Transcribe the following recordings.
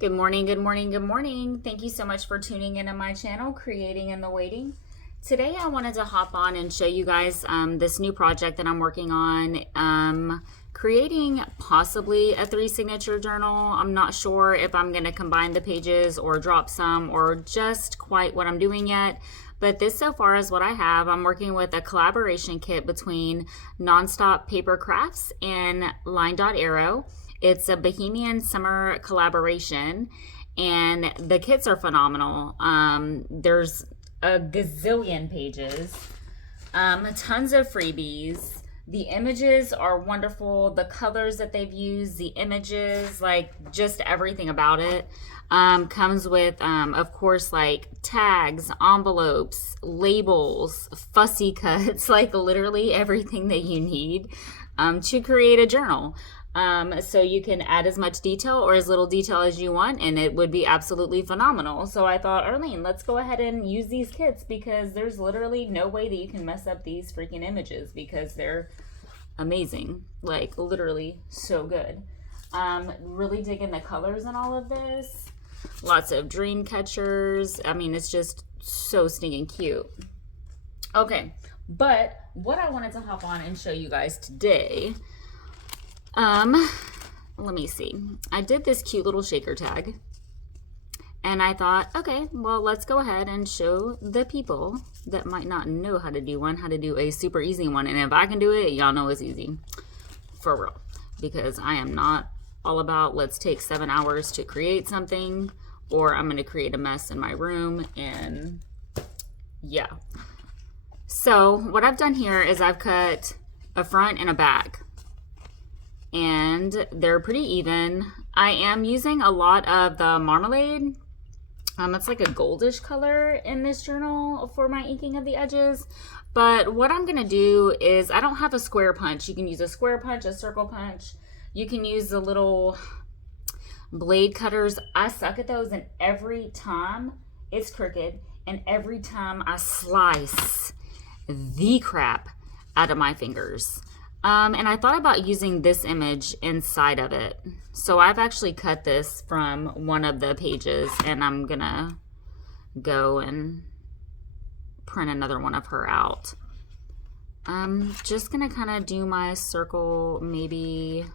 Good morning, good morning, good morning. Thank you so much for tuning in on my channel, Creating in the Waiting. Today I wanted to hop on and show you guys this new project that I'm working on, creating possibly a 3-signature journal. I'm not sure if I'm going to combine the pages or drop some or just quite what I'm doing yet. But this so far is what I have. I'm working with a collaboration kit between Nonstop Paper Crafts and Line Dot Arrow. It's a Bohemian summer collaboration, and the kits are phenomenal. There's a gazillion pages, tons of freebies. The images are wonderful. The colors that they've used, the images, like just everything about it. Comes with, of course, like tags, envelopes, labels, fussy cuts, like literally everything that you need to create a journal. So you can add as much detail or as little detail as you want, and it would be absolutely phenomenal. So I thought, Arlene, let's go ahead and use these kits because there's literally no way that you can mess up these freaking images because they're amazing. Like literally so good. Really digging the colors in all of this. Lots of dream catchers. I mean, it's just so stinking cute. Okay, but what I wanted to hop on and show you guys today, let me see. I did this cute little shaker tag and I thought, okay, well, let's go ahead and show the people that might not know how to do one, how to do a super easy one. And if I can do it, y'all know it's easy for real, because I am not all about let's take 7 hours to create something, or I'm going to create a mess in my room. And yeah. So what I've done here is I've cut a front and a back, and they're pretty even. I am using a lot of the marmalade. It's like a goldish color in this journal for my inking of the edges. But what I'm gonna do is, I don't have a square punch. You can use a square punch, a circle punch. You can use the little blade cutters. I suck at those, and every time it's crooked, and every time I slice the crap out of my fingers. And I thought about using this image inside of it. So I've actually cut this from one of the pages, and I'm gonna go and print another one of her out. I'm just gonna kind of do my circle, maybe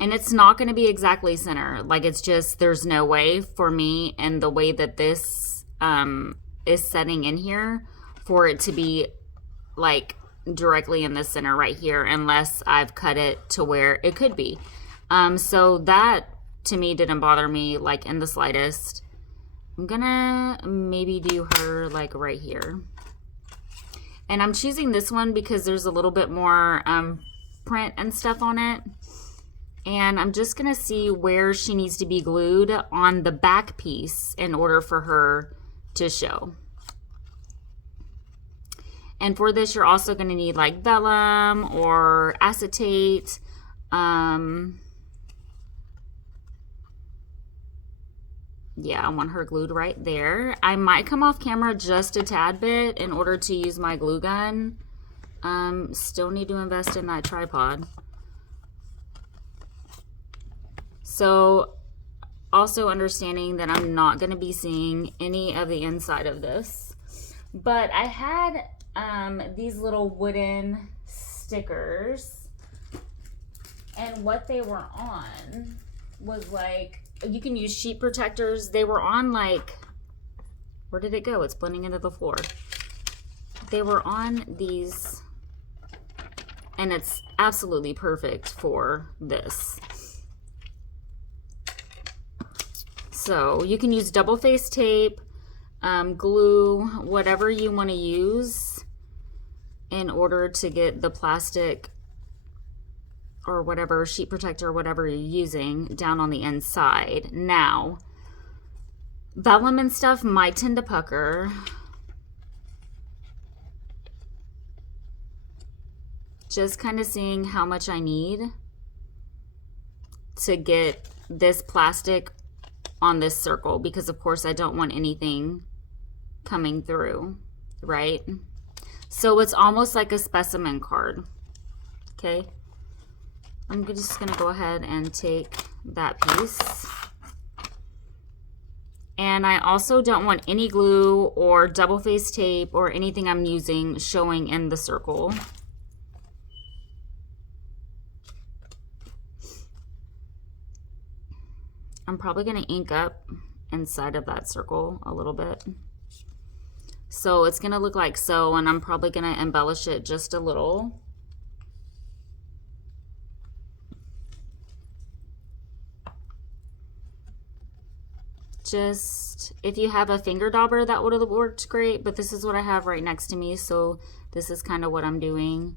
and it's not going to be exactly center. Like, it's just, there's no way for me, and the way that this is setting in here, for it to be like directly in the center right here, unless I've cut it to where it could be. So that to me didn't bother me like in the slightest. I'm gonna maybe do her like right here, and I'm choosing this one because there's a little bit more print and stuff on it. And I'm just gonna see where she needs to be glued on the back piece in order for her to show. And for this, you're also gonna need like vellum or acetate. Yeah, I want her glued right there. I might come off camera just a tad bit in order to use my glue gun. Still need to invest in that tripod. So also understanding that I'm not going to be seeing any of the inside of this. But I had these little wooden stickers, and what they were on was like, you can use sheet protectors. They were on like, where did it go? It's blending into the floor. They were on these, and it's absolutely perfect for this. So you can use double face tape, glue, whatever you want to use in order to get the plastic or whatever sheet protector, whatever you're using, down on the inside. Now, vellum and stuff might tend to pucker. Just kind of seeing how much I need to get this plastic on this circle, because of course I don't want anything coming through, right? So it's almost like a specimen card, okay? I'm just going to go ahead and take that piece. And I also don't want any glue or double face tape or anything I'm using showing in the circle. I'm probably going to ink up inside of that circle a little bit. So it's going to look like so, and I'm probably going to embellish it just a little. Just, if you have a finger dauber, that would have worked great, but this is what I have right next to me, so this is kind of what I'm doing.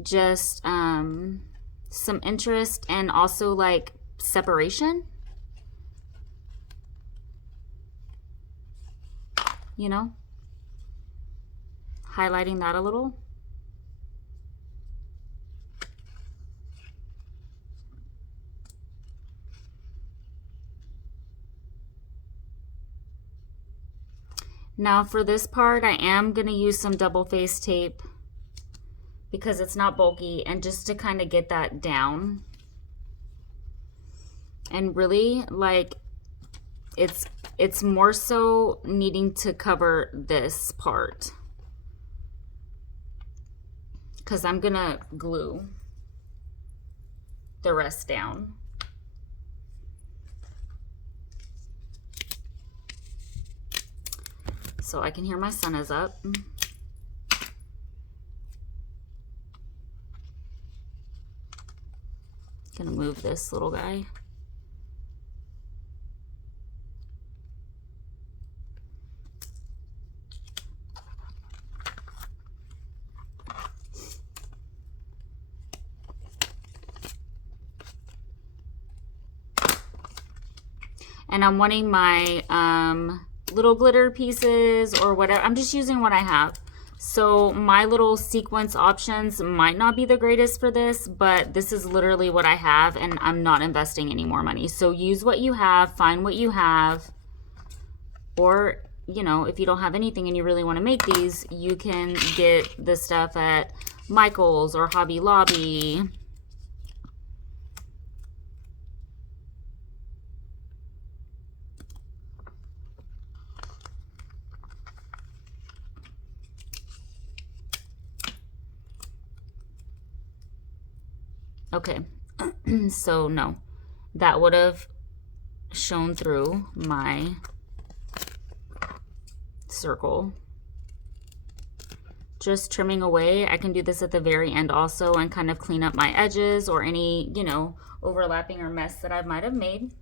Just some interest and also like separation, you know, highlighting that a little. Now for this part, I am going to use some double face tape because it's not bulky, and just to kind of get that down. And really, like, it's more so needing to cover this part because I'm going to glue the rest down. So I can hear my sun is up. Gonna move this little guy. And I'm wanting my little glitter pieces or whatever. I'm just using what I have. So my little sequence options might not be the greatest for this, but this is literally what I have, and I'm not investing any more money. So use what you have, find what you have, or, you know, if you don't have anything and you really want to make these, you can get the stuff at Michael's or Hobby Lobby. Okay, so no, that would have shown through my circle. Just trimming away. I can do this at the very end also and kind of clean up my edges or any, you know, overlapping or mess that I might have made.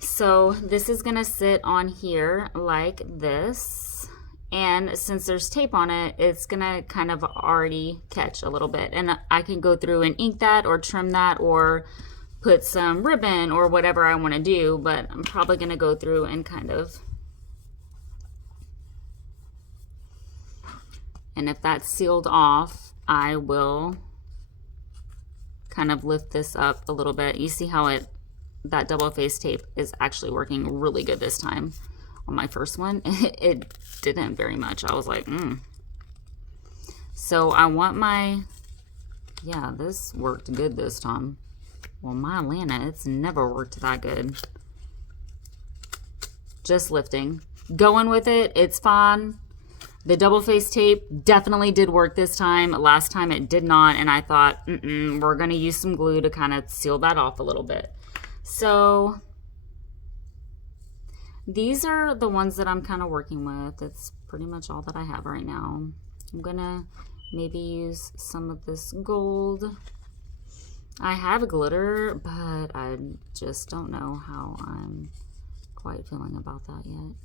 So this is gonna sit on here like this. And since there's tape on it, it's gonna kind of already catch a little bit. And I can go through and ink that or trim that or put some ribbon or whatever I wanna do, but I'm probably gonna go through and kind of, and if that's sealed off, I will kind of lift this up a little bit. You see how that double face tape is actually working really good this time. On my first one, it didn't very much. I was like, So I want my, yeah, this worked good this time. Well, my Atlanta, it's never worked that good. Just lifting. Going with it, it's fine. The double face tape definitely did work this time. Last time it did not, and I thought, we're going to use some glue to kind of seal that off a little bit. So these are the ones that I'm kind of working with. It's pretty much all that I have right now. I'm gonna maybe use some of this gold. I have glitter, but I just don't know how I'm quite feeling about that yet.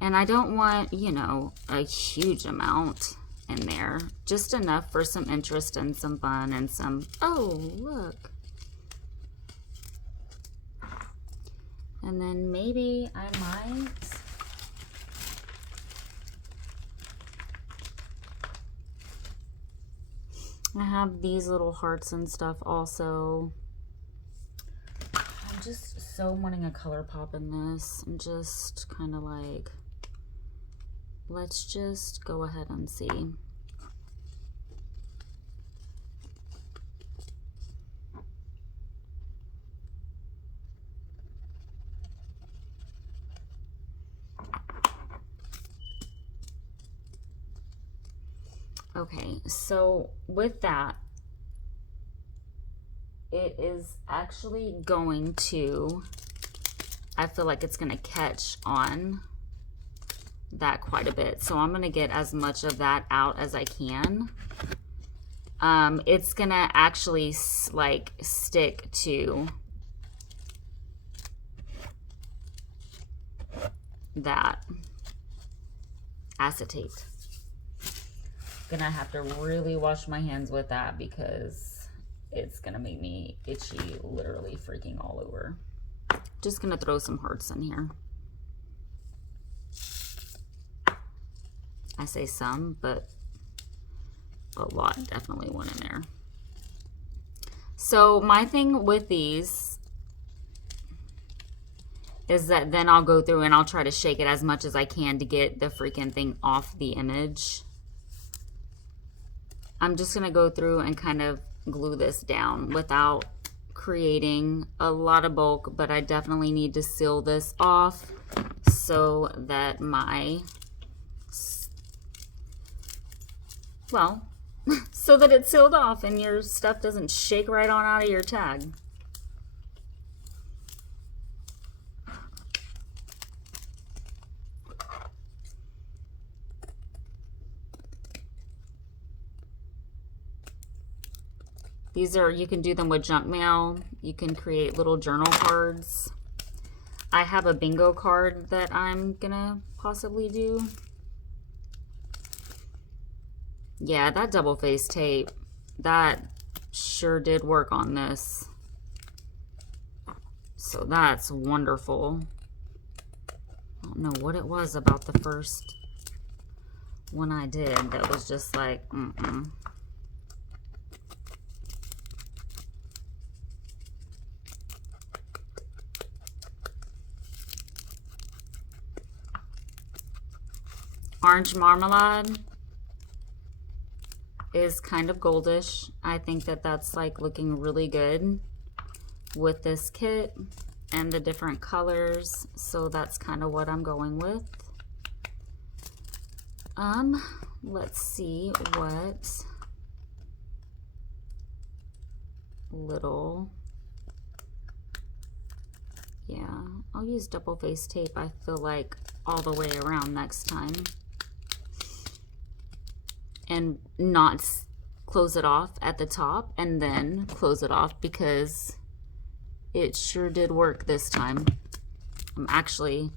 And I don't want, you know, a huge amount in there. Just enough for some interest and some fun and some, oh, look. And then maybe I might I have these little hearts and stuff also. I'm just so wanting a color pop in this. I'm just kind of like, let's just go ahead and see. Okay, so with that, it is actually going to, I feel like it's going to catch on that quite a bit. So I'm going to get as much of that out as I can. It's going to actually like stick to that acetate. Gonna have to really wash my hands with that because it's gonna make me itchy literally freaking all over. Just gonna throw some hearts in here. I say some, but a lot definitely went in there. So my thing with these is that then I'll go through and I'll try to shake it as much as I can to get the freaking thing off the image. I'm just going to go through and kind of glue this down without creating a lot of bulk, but I definitely need to seal this off so that my, well, so that it's sealed off and your stuff doesn't shake right on out of your tag. These are, you can do them with junk mail. You can create little journal cards. I have a bingo card that I'm gonna possibly do. Yeah, that double face tape, that sure did work on this. So that's wonderful. I don't know what it was about the first one I did that was just like, Orange marmalade is kind of goldish. I think that that's like looking really good with this kit and the different colors. So that's kind of what I'm going with. Let's see what little, yeah, I'll use double face tape, I feel like, all the way around next time. And not close it off at the top and then close it off, because it sure did work this time. I'm actually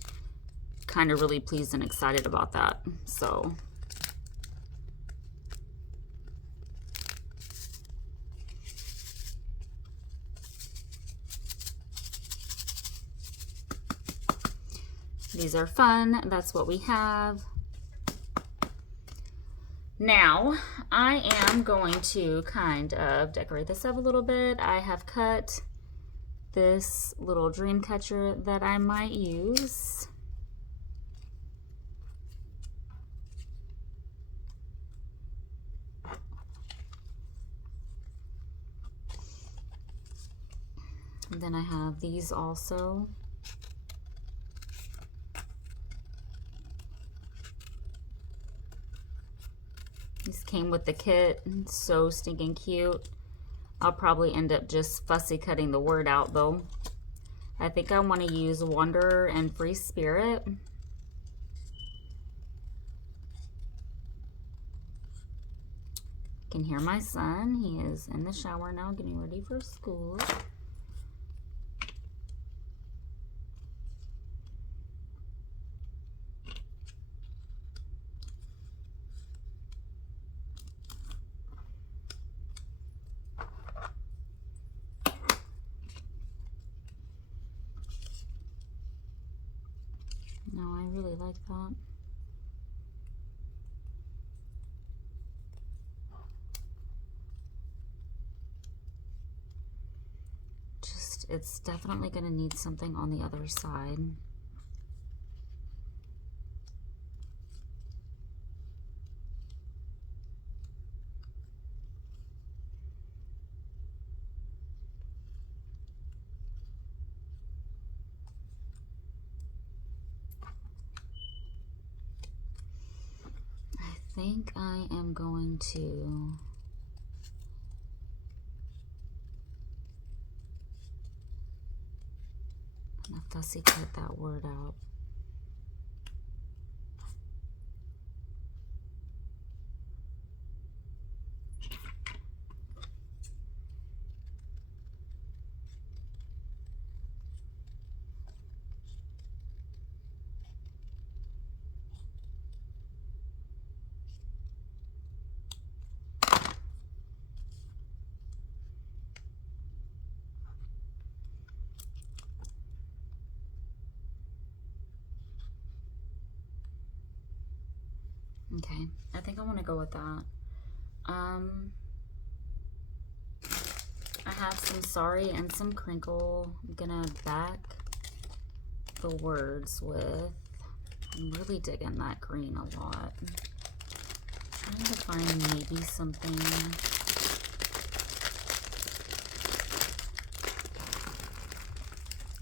kind of really pleased and excited about that. So these are fun. That's what we have. Now, I am going to kind of decorate this up a little bit. I have cut this little dream catcher that I might use. And then I have these also. These came with the kit, so stinking cute. I'll probably end up just fussy cutting the word out though. I think I want to use Wanderer and Free Spirit. You can hear my son. He is in the shower now, getting ready for school. No, I really like that. Just, it's definitely going to need something on the other side. I think I am going to fussy cut that word out. Okay, I think I want to go with that. I have some sorry and some crinkle. I'm gonna back the words with, I'm really digging that green a lot. Trying to find maybe something.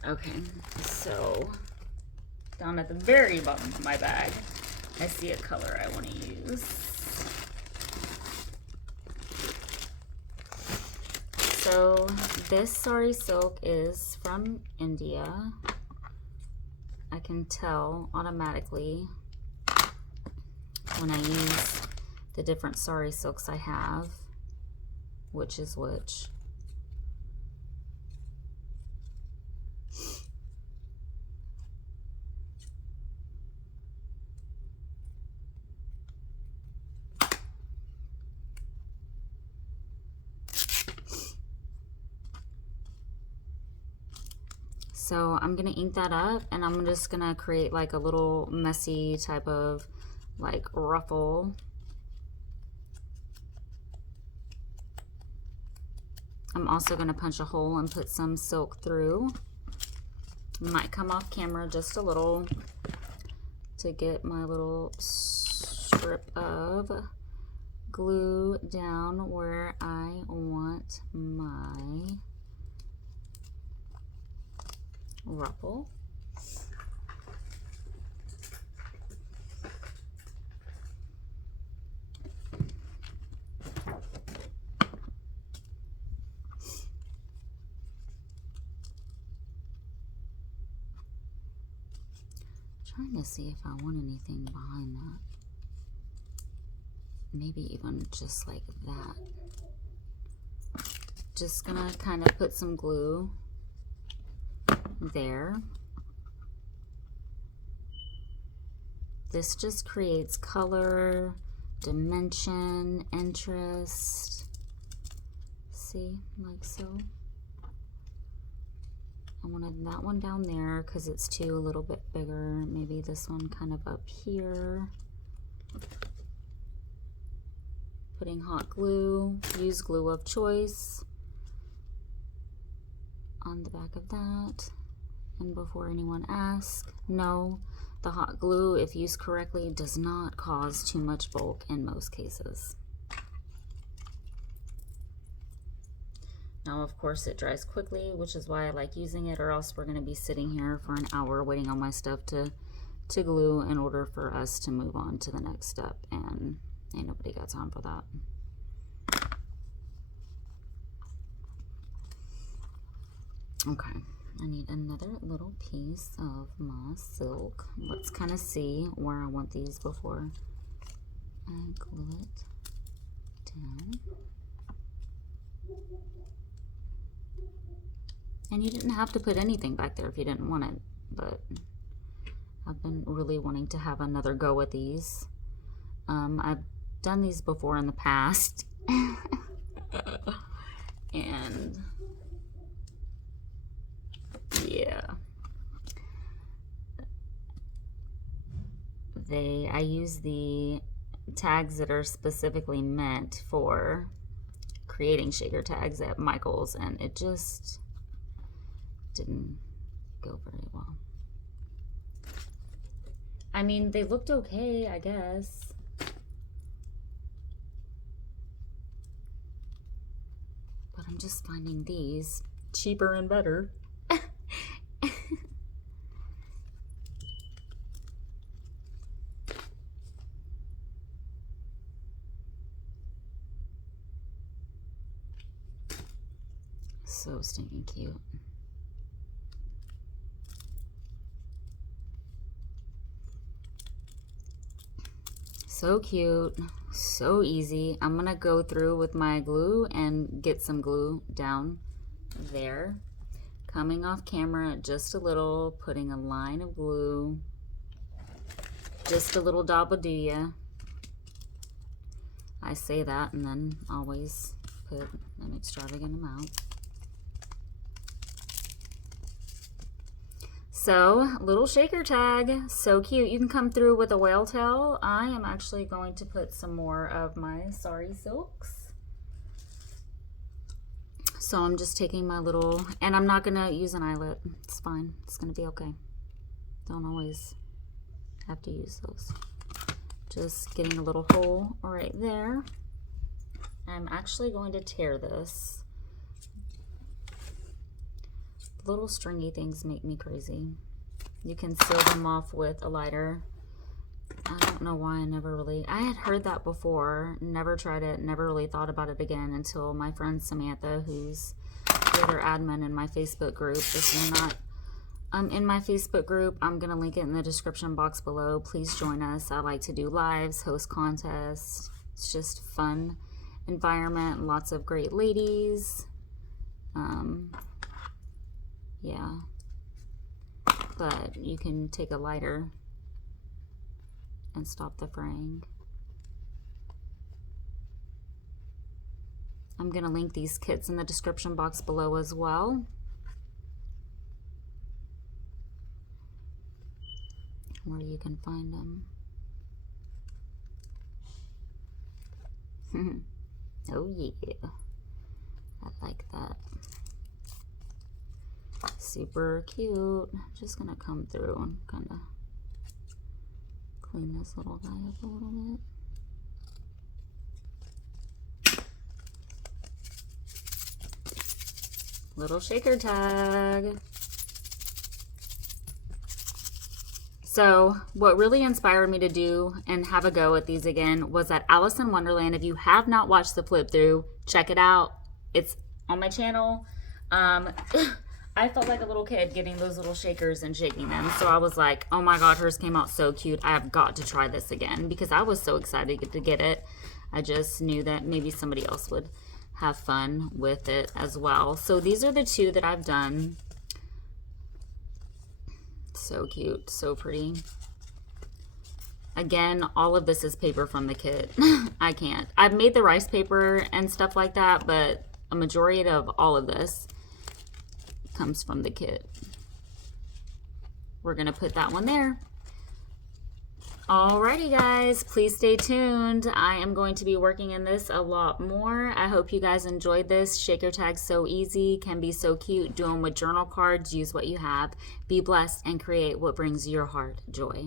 Okay, so down at the very bottom of my bag, I see a color I want to use. So this sari silk is from India. I can tell automatically when I use the different sari silks I have, which is which. So I'm gonna ink that up, and I'm just gonna create like a little messy type of like ruffle. I'm also gonna punch a hole and put some silk through. Might come off camera just a little to get my little strip of glue down where I want my ruffle. Trying to see if I want anything behind that. Maybe even just like that. Just gonna kind of put some glue there. This just creates color, dimension, interest. See, like so. I wanted that one down there because it's a little bit bigger. Maybe this one kind of up here. Putting hot glue, use glue of choice on the back of that. And before anyone asks, no, the hot glue, if used correctly, does not cause too much bulk in most cases. Now, of course, it dries quickly, which is why I like using it, or else we're going to be sitting here for an hour waiting on my stuff to glue in order for us to move on to the next step, and ain't nobody got time for that. Okay, I need another little piece of my silk. Let's kind of see where I want these before I glue it down. And you didn't have to put anything back there if you didn't want it, but I've been really wanting to have another go at these. I've done these before in the past, and yeah, I use the tags that are specifically meant for creating shaker tags at Michael's, and it just didn't go very well. I mean, they looked okay, I guess. But I'm just finding these cheaper and better. So stinking cute. So cute, so easy. I'm gonna go through with my glue and get some glue down there. Coming off camera just a little, putting a line of glue. Just a little dab will do ya. I say that and then always put an extravagant amount. So, little shaker tag, so cute. You can come through with a whale tail. I am actually going to put some more of my Sari silks. So I'm just taking my little, and I'm not gonna use an eyelet. It's fine, it's gonna be okay. Don't always have to use those. Just getting a little hole right there. I'm actually going to tear this. Little stringy things make me crazy. You can seal them off with a lighter. I don't know why I had heard that before, never tried it, never really thought about it again until my friend Samantha, who's the other admin in my Facebook group. If you're not in my Facebook group, I'm gonna link it in the description box below. Please join us. I like to do lives, host contests. It's just fun environment, lots of great ladies. Yeah, but you can take a lighter and stop the fraying. I'm gonna link these kits in the description box below as well. Where you can find them. Oh yeah, I like that. Super cute. Just gonna come through and kind of clean this little guy up a little bit. Little shaker tag. So what really inspired me to do and have a go at these again was that Alice in Wonderland. If you have not watched the flip through, check it out. It's on my channel. I felt like a little kid getting those little shakers and shaking them. So I was like, oh my God, hers came out so cute. I have got to try this again because I was so excited to get it. I just knew that maybe somebody else would have fun with it as well. So these are the two that I've done. So cute, so pretty. Again, all of this is paper from the kit. I can't. I've made the rice paper and stuff like that, but a majority of all of this comes from the kit. We're gonna put that one there. Alrighty guys, please stay tuned. I am going to be working in this a lot more. I hope you guys enjoyed this. Shaker tags so easy, can be so cute. Do them with journal cards, use what you have. Be blessed and create what brings your heart joy.